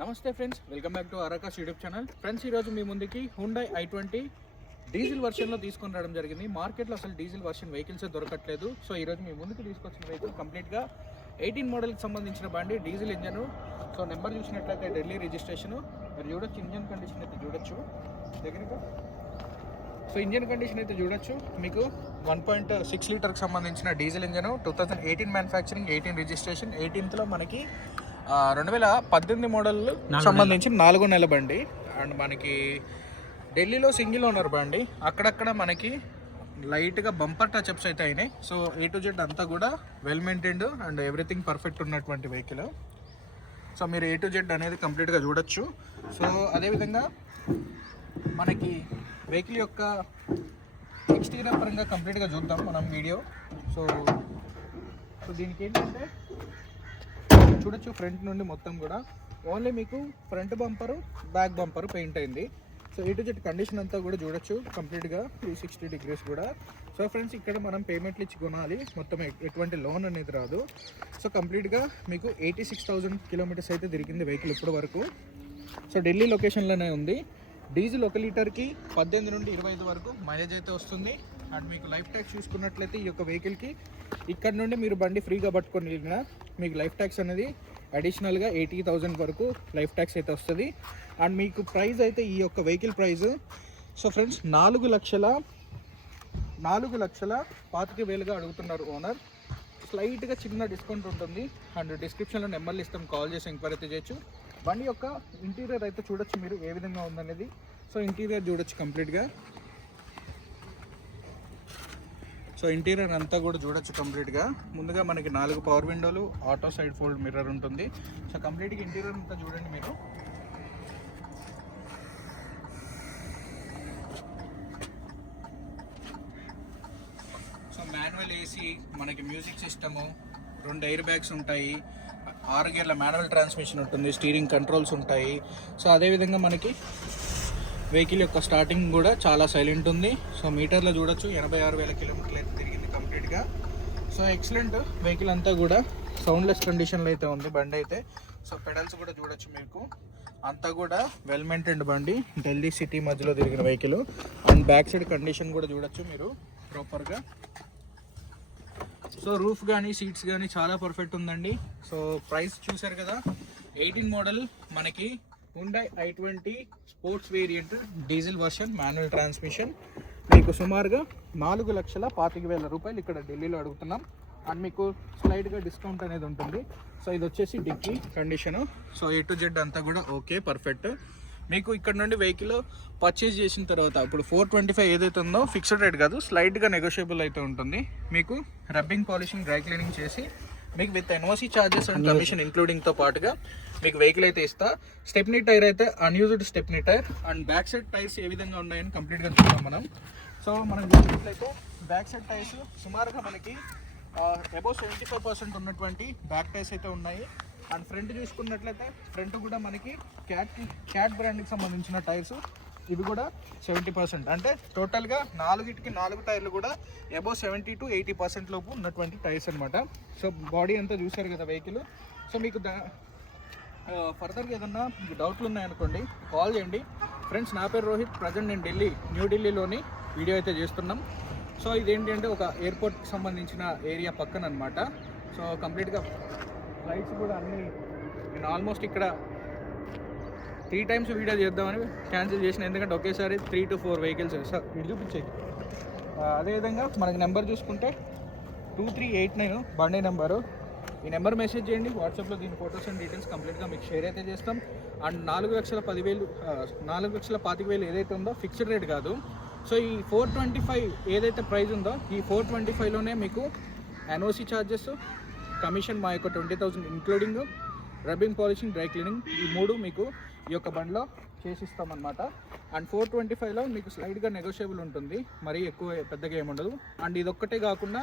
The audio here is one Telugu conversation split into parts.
నమస్తే ఫ్రెండ్స్, వెల్కమ్ బ్యాక్ టు అరాకాస్ యూట్యూబ్ ఛానల్. ఫ్రెండ్స్, ఈరోజు మీ ముందుకి హుండై i20 డీజిల్ వర్షన్లో తీసుకొని రావడం జరిగింది. మార్కెట్లో అసలు డీజిల్ వర్షన్ వెహికల్స్ దొరకట్లేదు. సో ఈరోజు మీ ముందుకు తీసుకొచ్చిన వెహికల్ కంప్లీట్గా 18 మోడల్కి సంబంధించిన బండి, డీజిల్ ఇంజను. సో నెంబర్ చూసినట్లయితే ఢిల్లీ రిజిస్ట్రేషను. మీరు చూడొచ్చు, ఇంజన్ కండిషన్ అయితే చూడొచ్చు దగ్గరగా. సో ఇంజన్ కండిషన్ అయితే చూడొచ్చు. మీకు 1.6 లీటర్కి సంబంధించిన diesel engine, 2018 manufacturing, 18 registration. 18th మనకి 2018 మోడల్ సంబంధించి 4వ నెల బండి. అండ్ మనకి ఢిల్లీలో సింగిల్ ఓనర్ బండి. అక్కడక్కడ మనకి లైట్గా బంపర్ టచ్అప్స్ అయితే అయినాయి. సో A to Z అంతా కూడా well maintained and everything perfect ఉన్నటువంటి వెహికల్. సో మీరు A to Z అనేది కంప్లీట్గా చూడొచ్చు. సో అదేవిధంగా మనకి వెహికల్ యొక్క ఎక్స్టీరియర్ పరంగా కంప్లీట్గా చూద్దాం మనం వీడియో. సో దీనికి ఏంటంటే చూడొచ్చు, ఫ్రంట్ నుండి మొత్తం కూడా ఓన్లీ మీకు front bumper, back bumper paint అయింది. So A to Z condition అంతా కూడా చూడొచ్చు కంప్లీట్గా 360 degrees కూడా. సో ఫ్రెండ్స్, ఇక్కడ మనం పేమెంట్లు ఇచ్చి కొనాలి, మొత్తం ఎటువంటి లోన్ అనేది రాదు. సో కంప్లీట్గా మీకు 86,000 కిలోమీటర్స్ అయితే తిరిగింది వెహికల్ ఇప్పటి వరకు. సో ఢిల్లీ లొకేషన్లోనే ఉంది. డీజిల్ 1 లీటర్కి 18 నుండి 25 వరకు మైలేజ్ అయితే వస్తుంది. అండ్ మీకు లైఫ్ ట్యాక్స్ చూసుకున్నట్లయితే ఈ యొక్క వెహికల్కి ఇక్కడ నుండి మీరు బండి ఫ్రీగా పట్టుకొని వెళ్ళినా మీకు లైఫ్ ట్యాక్స్ అనేది అడిషనల్గా 80,000 వరకు లైఫ్ ట్యాక్స్ అయితే వస్తుంది. అండ్ మీకు ప్రైస్ అయితే ఈ యొక్క వెహికల్ ప్రైస్, సో ఫ్రెండ్స్, 4,25,000 అడుగుతున్నారు ఓనర్. స్లైట్గా చిన్న డిస్కౌంట్ ఉంటుంది. అండ్ డిస్క్రిప్షన్లో నెంబర్లు ఇస్తాం, కాల్ చేసి ఎంక్వైరీ అయితే చేయొచ్చు. బండి యొక్క ఇంటీరియర్ అయితే చూడొచ్చు మీరు ఏ విధంగా ఉందనేది. సో ఇంటీరియర్ చూడొచ్చు కంప్లీట్గా. సో ఇంటీరియర్ అంతా కూడా చూడొచ్చు కంప్లీట్గా. ముందుగా మనకి 4 పవర్ విండోలు, ఆటో సైడ్ ఫోల్డ్ మిర్రర్ ఉంటుంది. సో కంప్లీట్గా ఇంటీరియర్ అంతా చూడండి మీరు. సో మాన్యువల్ ఏసీ, మనకి మ్యూజిక్ సిస్టము, 2 ఎయిర్ బ్యాగ్స్ ఉంటాయి, 6 గేర్ల మాన్యువల్ ట్రాన్స్మిషన్ ఉంటుంది, స్టీరింగ్ కంట్రోల్స్ ఉంటాయి. సో అదేవిధంగా మనకి వెహికల్ యొక్క స్టార్టింగ్ కూడా చాలా సైలెంట్ ఉంది. సో మీటర్లో చూడొచ్చు 86,000 కిలోమీటర్లు అయితే తిరిగింది కంప్లీట్గా. సో ఎక్సలెంట్ వెహికల్ అంతా కూడా సౌండ్లెస్ కండిషన్లో అయితే ఉంది బండి అయితే. సో పెడల్స్ కూడా చూడొచ్చు మీకు, అంతా కూడా వెల్ మెయింటైన్డ్ బండి, ఢిల్లీ సిటీ మధ్యలో తిరిగిన vehicle. And back side condition కూడా చూడొచ్చు మీరు ప్రాపర్గా. సో రూఫ్ కానీ సీట్స్ కానీ చాలా పర్ఫెక్ట్ ఉందండి. సో ప్రైస్ చూసారు కదా, 18 మోడల్ మనకి Hyundai i20 sports variant diesel version manual transmission. మీకు సుమారుగా 4,25,000 రూపాయలు ఇక్కడ ఢిల్లీలో అడుగుతున్నాం. అండ్ మీకు స్లైడ్గా డిస్కౌంట్ అనేది ఉంటుంది. సో ఇది వచ్చేసి డిక్కీ condition. So A to Z అంతా కూడా ఓకే, పర్ఫెక్ట్. మీకు ఇక్కడ నుండి వెహికల్ పర్చేజ్ చేసిన తర్వాత ఇప్పుడు 425 ఏదైతే ఉందో ఫిక్స్డ్ రేట్ కాదు, స్లైడ్గా నెగోషియబుల్ అయితే ఉంటుంది. మీకు రబ్బింగ్, పాలిషింగ్, డ్రై క్లీనింగ్ చేసి మీకు with NOC charges and commission ఇంక్లూడింగ్తో పాటుగా మీకు వెహికల్ అయితే ఇస్తా. స్టెప్నీ టైర్ అయితే unused stepney tyre. And back side tyres ఏ విధంగా ఉన్నాయని కంప్లీట్గా చూద్దాం మనం. సో మనం చూసినట్లయితే బ్యాక్ సైడ్ టైర్స్ సుమారుగా మనకి అబౌవ్ 75% ఉన్నటువంటి బ్యాక్ టైర్స్ అయితే ఉన్నాయి. అండ్ ఫ్రంట్ చూసుకున్నట్లయితే ఫ్రంట్ కూడా మనకి క్యాట్ బ్రాండ్కి సంబంధించిన టైర్స్, ఇవి కూడా 70%. అంటే టోటల్గా 4 టైర్లు కూడా అబౌవ్ 70 to 80% లోపు ఉన్నటువంటి టైర్స్ అనమాట. సో బాడీ అంతా చూసారు కదా వెహికల్. సో మీకు ఫర్దర్గా ఏదన్నా డౌట్లు ఉన్నాయనుకోండి, కాల్ చేయండి. ఫ్రెండ్స్, నా పేరు రోహిత్. ప్రజెంట్ నేను న్యూ ఢిల్లీలోని వీడియో అయితే చేస్తున్నాం. సో ఇదేంటంటే ఒక ఎయిర్పోర్ట్కి సంబంధించిన ఏరియా పక్కన అనమాట. సో కంప్లీట్గా ఫ్లైట్స్ కూడా అన్నీ నేను ఆల్మోస్ట్ ఇక్కడ 3 times వీడియో చేద్దామని క్యాన్సిల్ చేసిన, ఎందుకంటే ఒకేసారి 3 to 4 వెహికల్స్. సార్ ఇది చూపించేది. అదేవిధంగా మనకి నెంబర్ చూసుకుంటే 2389 బండి నెంబరు. ఈ నెంబర్ మెసేజ్ చేయండి వాట్సాప్లో, దీని ఫొటోస్ అండ్ డీటెయిల్స్ కంప్లీట్గా మీకు షేర్ అయితే చేస్తాం. అండ్ 4,10,000 ఏదైతే ఉందో ఫిక్స్డ్ రేట్ కాదు. సో ఈ 425 ఏదైతే ప్రైస్ ఉందో ఈ 425లోనే మీకు NOC ఛార్జెస్, కమిషన్ మా యొక్క 20,000 including rubbing, polishing, dry cleaning, ఈ 3 మీకు ఈ యొక్క బండిలో చేసిస్తామన్నమాట. అండ్ 425లో మీకు స్లైడ్గా నెగోషియబుల్ ఉంటుంది, మరీ ఎక్కువ పెద్దగా ఏముండదు. అండ్ ఇదొక్కటే కాకుండా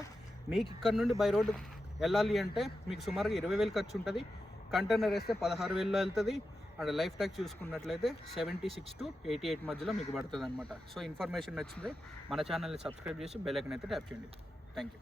మీకు ఇక్కడ నుండి బై రోడ్ వెళ్ళాలి అంటే మీకు సుమారుగా 20,000 ఖర్చు ఉంటుంది. కంటైనర్ వేస్తే 16,000లో వెళ్తుంది. అండ్ లైఫ్ ట్యాక్స్ చూసుకున్నట్లయితే 76 to 88 మధ్యలో మీకు పడుతుంది అనమాట. సో ఇన్ఫర్మేషన్ నచ్చింది మన ఛానల్ని సబ్స్క్రైబ్ చేసి బెల్ ఐకాన్ అయితే ట్యాప్ చేయండి. Thank you.